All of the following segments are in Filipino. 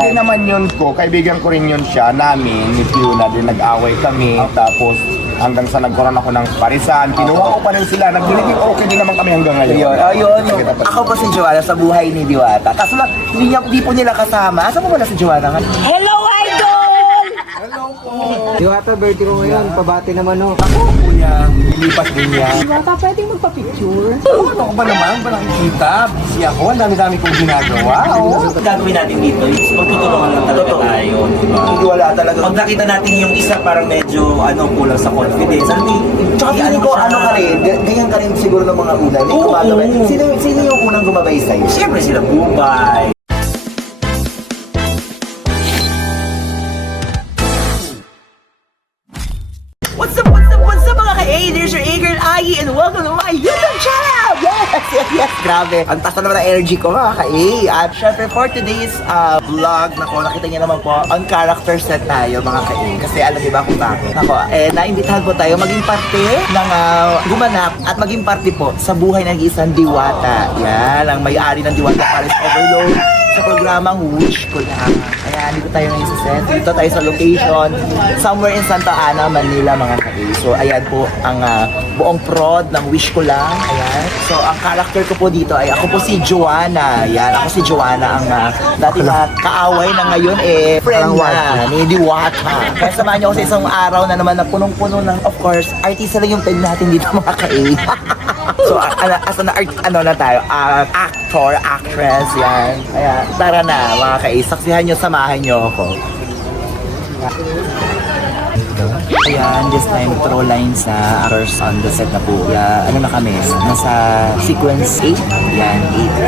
Hindi naman yun ko, kaibigan ko rin yun siya, namin, ni Fiona, din nag-away kami, tapos hanggang sa nagkaroon ako ng parisan, kinuha ko pa rin sila, nagiging okay din naman kami hanggang ngayon. Ayun. Ako po si Joanna sa buhay ni Diwata. Kaso lang, hindi po nila kasama. Asa mo wala si Joanna? Hello, Idol! Diwata, birthday ko ngayon. Pabati naman oh. Ako, kuya, lipas din yan. Bata, pwedeng magpa-picture? Oo, ano ko ba naman? Ba nakikita? Busy ako, ang dami-dami kong ginagawa. Oo. Ang gagawin natin dito is magtutulungan lang talaga tayo, di ba? Hindi wala talaga. Pag nakita natin yung isa parang medyo kulang sa confidence, Tsaka feeling ko, ano ka rin, ganyan ka rin siguro ng mga una. Hindi gumagabay. Sino yung unang gumabay sa'yo? Siyempre sila Bubay. What's up mga ka-A? There's your A-Girl Agi and welcome to my YouTube channel! Yes! Grabe. Ang taas na naman ang energy ko mga ka-A. At syempre for today's vlog, nakita niyo naman po, on character set tayo mga ka-A. Kasi alam niyo ba kung bakit? Naimbitahan po tayo maging parte ng gumanap at maging parte po sa buhay ng isang diwata. Yan, ang may-ari ng Diwata Paris Overload sa programang Wish Ko Lang. Kaya dito tayo ngayon sa set. Dito tayo sa location, somewhere in Santa Ana, Manila mga ka-A. So ayan po ang buong prod ng Wish Ko Lang. Ayan. So ang character ko po dito ay ako po si Joanna. Ayan, ako si Joanna ang dating kaaway na ngayon friend na ni Diwata. Kaya samahan niyo ako sa isang araw na naman na punong-puno ng, of course, artista lang yung peg natin dito mga ka-A. So, na tayo? Actor, actress, yan. Kaya, tara na, mga ka-A. Saksihan nyo, samahan nyo ako. Ayan, this time, throw line sa actors on the set na po. Kaya, ano na kami, nasa sequence 8. Yan,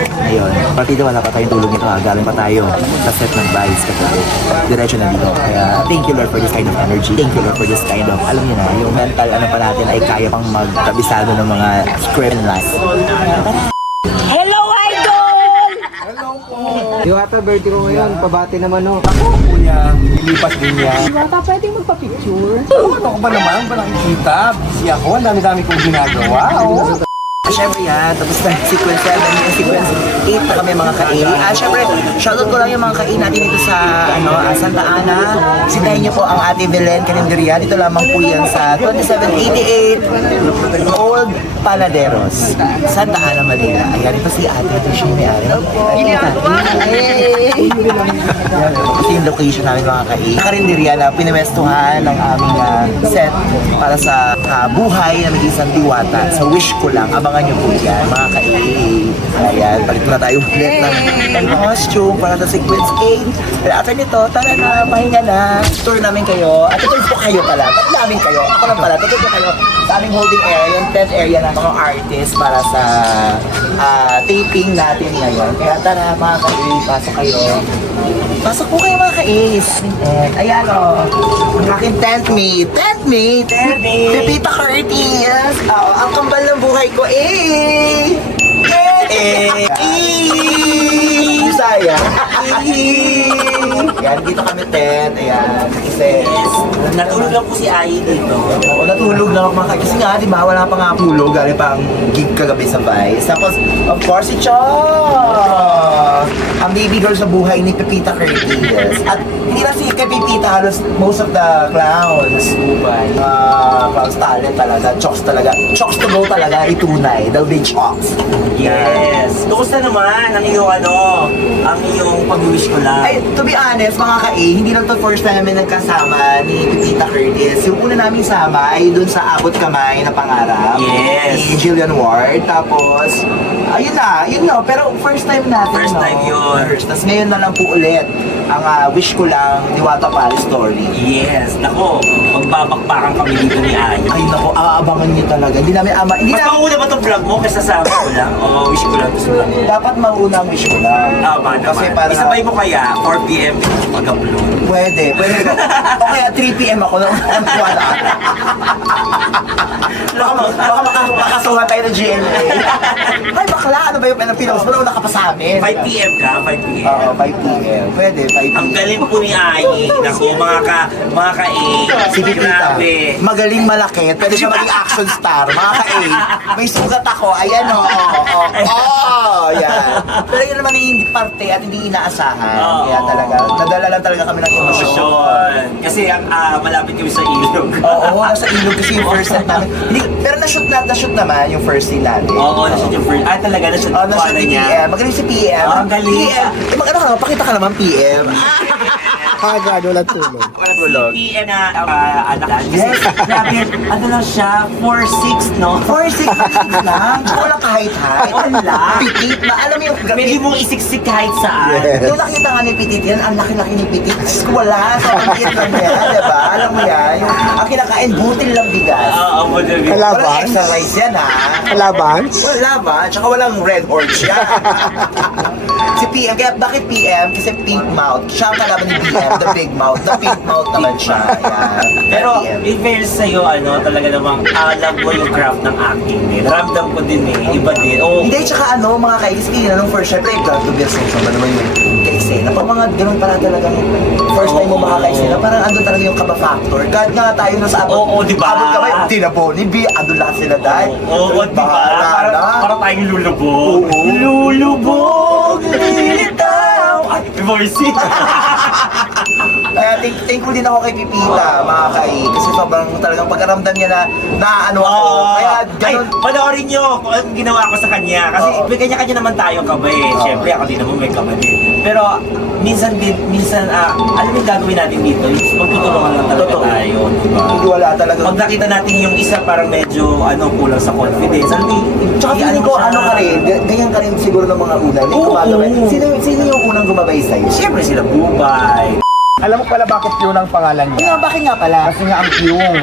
8. Ngayon, partido wala pa tayong tulog nito ha. Galing pa tayo sa set ng Vice katabi. Diretso na dito. Kaya, thank you Lord for this kind of energy. Thank you Lord for this kind of, alam niyo na, yung mental ano pa natin ay kaya pang magkabisado ng mga script and lines. Hello, Idol! Diwata, birthday ko ngayon. Pabati naman oh. Ako, kuya, lipas din yan. Bata, pwedeng magpa-picture? Oo, ano ko ba naman? Ba nakikita? Busy ako, ang dami-dami kong ginagawa. Oo. Siyempre yan, tapos na sequence 7, sequence 8 na kami mga ka-A. Siyempre, shoutout ko lang yung mga ka-A natin dito sa Santa Ana. Sintahin niyo po ang Ate Belen Calendaria. Dito lamang po yan sa 2788 Old Paladeros, Santa Ana, Manila. Ayan, ito si Ate. Ito siya yung may-ari. Ito yung location namin mga ka-A. Karinderya na pinamestuhan ng aming set para sa buhay na mag-isang diwata. Sa Wish Ko Lang. Abangan nyo po yan, mga ka-A. Ayan, palit na tayo ulit ng costume para sa sequence 8. Pero after nito, tara na, pahinga na. Tour namin kayo. At ito po kayo pala. Ba't namin kayo? Ako lang pala. Tututo kayo sa aming holding area, yung 10th area ng mga artists para sa taping natin ngayon. Kaya tara, mga ka-A, pasok kayo. Pasok po kayo mga ka-A. Ayan o. Ang aking tent mate. Pepita Curtis. Ang kambal ng buhay ko Bisaya. Yan, dito kami tent. Ayan. Kasi Natulog lang po si Ai dito. natulog lang ako mga kasi nga, di ba, wala pa nga tulog. Galing pa ang gig kagabi sa Vice. Tapos, of course, si Cho! Ang baby girl sa buhay ni Pepita Curtis. At hindi na si kay Pepita, halos most of the clowns. Bubay. Clowns talent talaga. Chokes talaga. Chokes to go talaga. Itunay. They'll be chokes. Yes. Kumusta naman ang iyong ang iyong pag-wish ko lang? Ay, to be honest, mga ka-A, hindi lang to first time namin nagkasama ni Pepita Curtis. Yung una namin sama ay dun sa Abot Kamay na Pangarap. Yes. Ni Jillian Ward. Tapos, yun na. Pero first time natin. First time yun. First. Tapos ngayon na lang po ulit ang Wish Ko Lang, Diwata Paris Story. Yes. Nako, magbabakbakan kami dito ni Ai. Ay nako, aabangan niyo talaga. Hindi namin hindi Mas na mauna ba itong vlog mo kaysa sa ko lang? O wish ko lang ito sa vlog mo? dapat mauna ang Wish Ko Lang. Tama Kasi naman. para Isabay mo kaya 4 p.m. mag-upload. Pwede. O kaya 3 p.m. ako nang wala. Baka makasuhan tayo ng GMA. Ay, bakla, ano ba yung pinost mo na una ka pa sa amin? 5 p.m. ka? 5 p.m. Oo, 5 p.m. Pwede, 5 p.m. Ang galing po ni Ai. Naku, mga ka-A. Si Pipita. Grabe. Magaling malaki. Pwede siya maging action star. Mga ka-A. May sugat ako. Ayan o. Yan. Pero yun naman yung hindi parte at hindi inaasahan. Oo. Kaya talaga, nadala lang talaga kami ng emosyon. Emosyon. Kasi ang malapit kami sa ilog. Oo, nasa ilog kasi yung first set namin. Pero na-shoot naman yung first scene natin. Oo, na-shoot yung first. Talaga, na-shoot Oh, yung nasa niya. PM. Magaling si PM. Oh, ang galing. PM. Eh, maganda ka naman. Pakita ka naman, PM. Kagad, wala tulog. Wala tulog. PM na anak lang. Kasi, grabe, ano lang siya, 4'6", no? 4'6" lang. Wala kahit-height. Wala. Pitit na. Alam mo yung Pwede mong isiksik kahit saan. Yung nakita nga ni Pitit yan, ang laki-laki ni Pitit. Diyos ko, wala. So, ang liit lang yan, diba? Alam mo yan. Yung, ang kinakain, butil lang bigas. Oo, mo din. Kalaban? Walang exercise yan, ha? Kalaban? Wala ba? Tsaka walang red horse yan. Si PM, kaya bakit PM? Kasi pink mouth. Siya ang kalaban ni PM, the big mouth. The pink mouth naman siya. Yan. Pero, PM. in fairness sa'yo, talaga namang alam mo yung craft ng acting eh. Ramdam ko din eh. Iba din. Oo. Hindi, tsaka mga kainis, nung first, syempre, glad to be association ba naman yung kaisena. Pag mga ganun pala talagang first time mo makakaisena, parang andun talaga yung kaba factor. Kahit nga tayo nasa abot, Oo, di ba? abot kami, tinabo ni B, andun lahat sila dahil. Oo, di ba? Para tayong lulubog. Oo. Lulubog, lilitaw. Ay, may voice. Kaya thankful din ako kay Pipita, mga kai. Kasi sobrang talagang pagkaramdam niya na ano ako. Kaya Ay, ganun. panoorin nyo kung anong ginawa ko sa kanya. Kasi may kanya-kanya naman tayong kaba eh. Siyempre, ako din naman may kaba din. Pero, minsan, alam mo yung gagawin natin dito? Magtutulungan lang talaga tayo, di ba? Hindi wala talaga. Pag nakita natin yung isa parang medyo kulang sa confidence, alam mo Tsaka feeling ko, ano ka rin, ganyan ka rin siguro ng mga una. May Oo. gumagabay. Sino yung unang gumabay sa'yo? Siyempre sila Bubay. Alam mo pala bakit Pyong ang pangalan niya? Bakit nga pala? Kasi nga ang Pyong.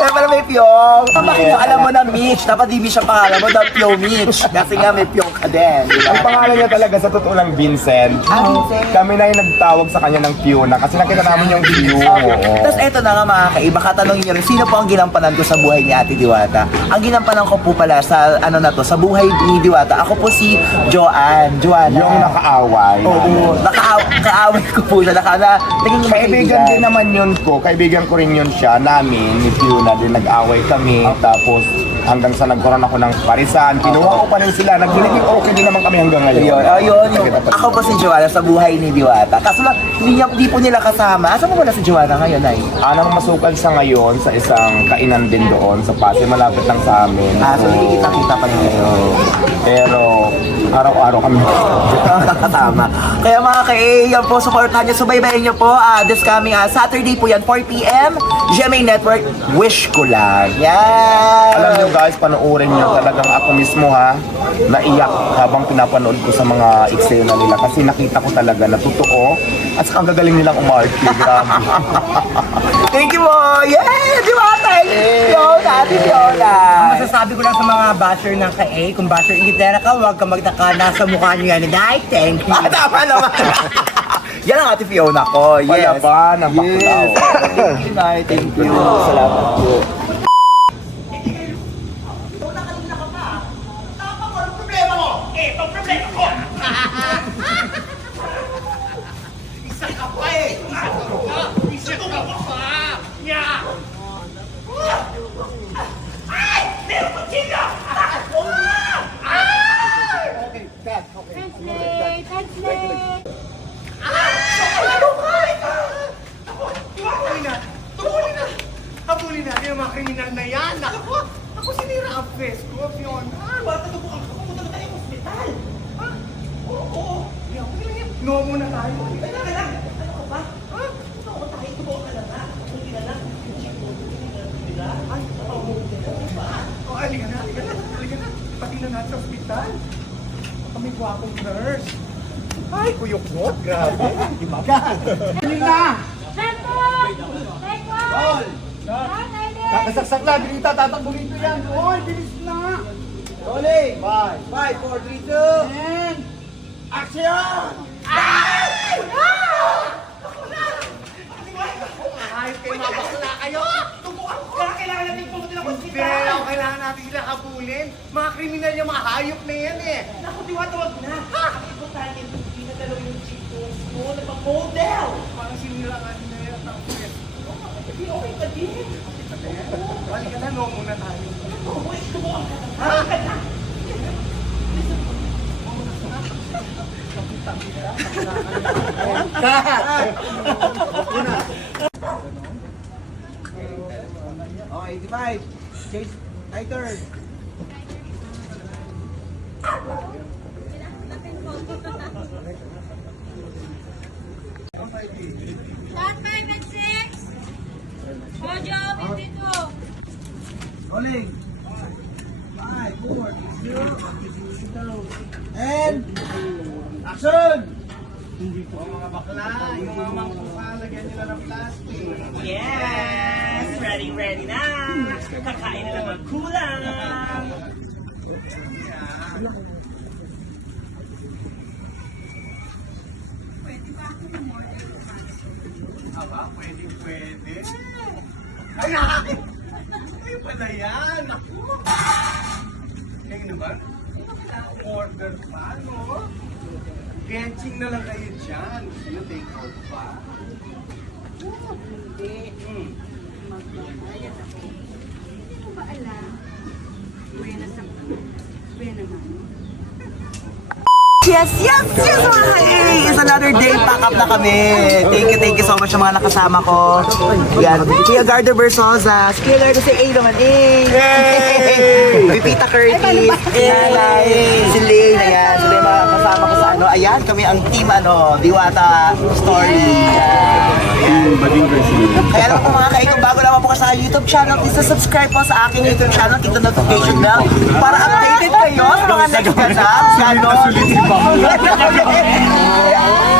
Kaya pala may Pyong. Bakit nga alam mo na Mitch? Dapat di Mitch ang pangalan mo, dapat Pyong Mitch. Kasi nga may Pyong ka din. Di ba? Ang pangalan niya talaga sa totoo lang Vincent. Vincent. Kami na yung nagtawag sa kanya ng Fiona kasi nakita namin yung Pyong. Oo. Tapos eto na nga mga kaiba, katanongin nyo rin, sino po ang ginampanan ko sa buhay ni Ate Diwata? Ang ginampanan ko po pala sa sa buhay ni Diwata, ako po si Joanna. Yung nakaaway. Oo, nakaaway ko po siya, naging Kaibigan din naman yun ko. Kaibigan ko rin yun siya namin ni Fiona din nag-away kami. Tapos hanggang sa nagkaroon ako ng parisan. Kinuha ko pa rin sila. Naging okay din naman kami hanggang ngayon. Ayun. Ako po si Joanna sa buhay ni Diwata. Kaso lang, hindi po nila kasama. Asan mo wala si Joanna ngayon, ay? Anong masukal sa ngayon sa isang kainan din doon sa Pasay, malapit lang sa amin. So hindi kita pa rin ngayon. Pero araw-araw kami Kasama. Kaya mga yan po, supportahan nyo, subaybayan nyo po. This coming Saturday po yan, 4 p.m. GMA Network, Wish Ko Lang. Yan! Alam nyo guys, panoorin nyo talagang ako mismo naiyak habang pinapanood ko sa mga eksena nila kasi nakita ko talaga na totoo at saka ang gagaling nilang umarte. Grabe. Thank you po! Yeah! Diwata! Fiona! Ate Fiona! Masasabi ko lang sa mga basher ng ka-A, kung basher ingitera ka, huwag ka magtaka, nasa mukha niyo yan. Dahil, thank you. Tama naman! Yan ang Ate Fiona ko, yes. Wala ba? Nabaklaw. Thank you, Nay. Thank you. Salamat po. Habulin natin ang mga kriminal na yan. Ako sinira ang face ko, Fiona. Bata na bukang ka, pumunta na tayo sa ospital. Ha? Oo. No muna tayo. Kailangan. Ano ka ba? Ha? Oo, tayo. Tubuan ka lang ha. Kung kilala. Ay, oo. O, halika na. Pati na natin sa ospital. Kami gwapong nurse. Ay, kuyok mo. Grabe. Imagan. Halika! Kakasaksak na, Dilita, tatakbo rito yan. Oy, bilis na. Rolling. 5, 4, 3, 2. And action! Ay! Ay, kayo mabakla kayo. Tubuan ko. Kailangan natin yung mga hayop na yan eh. Naku, tiwatawag na. Ha? Ang importante, hindi na dalawa yung chicos mo. Nagpa-model. Parang siniraan na yan ang pwesto. Hindi, okay ka din. Balik ka na, no muna tayo. Wait, kumuha ka na. Ha? Ka na. Okay, divide. Chase, tighter. Start 5 and 6. Mojo, 52. Rolling. 5, 4, 0, and action! Mga bakla, yung mga mangkuha, lagyan nila ng plastic. Yes! Ready na! Kakain na lang ang kulang! Aba, pwede. Ay, ay pala yan. Ako. Ngayon naman, order pa, no? Benching na lang kayo dyan. Gusto nyo take out pa? Yes, mga ka-A! It's another day, pack up na kami. Thank you so much sa mga nakasama ko. Yan, Kuya Gardo Versosa, si Kuya Gardo si A naman, Yay! Pipita Curtis, si Lane, ayan, sila yung mga kasama ko sa ano. Ayan, kami ang team, Diwata Story. Kaya naman po mga ka-A, kung bago naman po ka sa YouTube channel, please subscribe po sa aking YouTube channel, click the notification bell para updated kayo sa mga next ganap.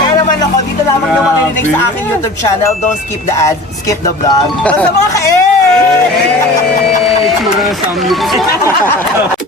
Kaya naman ako, dito lamang yung makinig sa aking YouTube channel. Don't skip the ads, skip the vlog. Basta mga ka-A!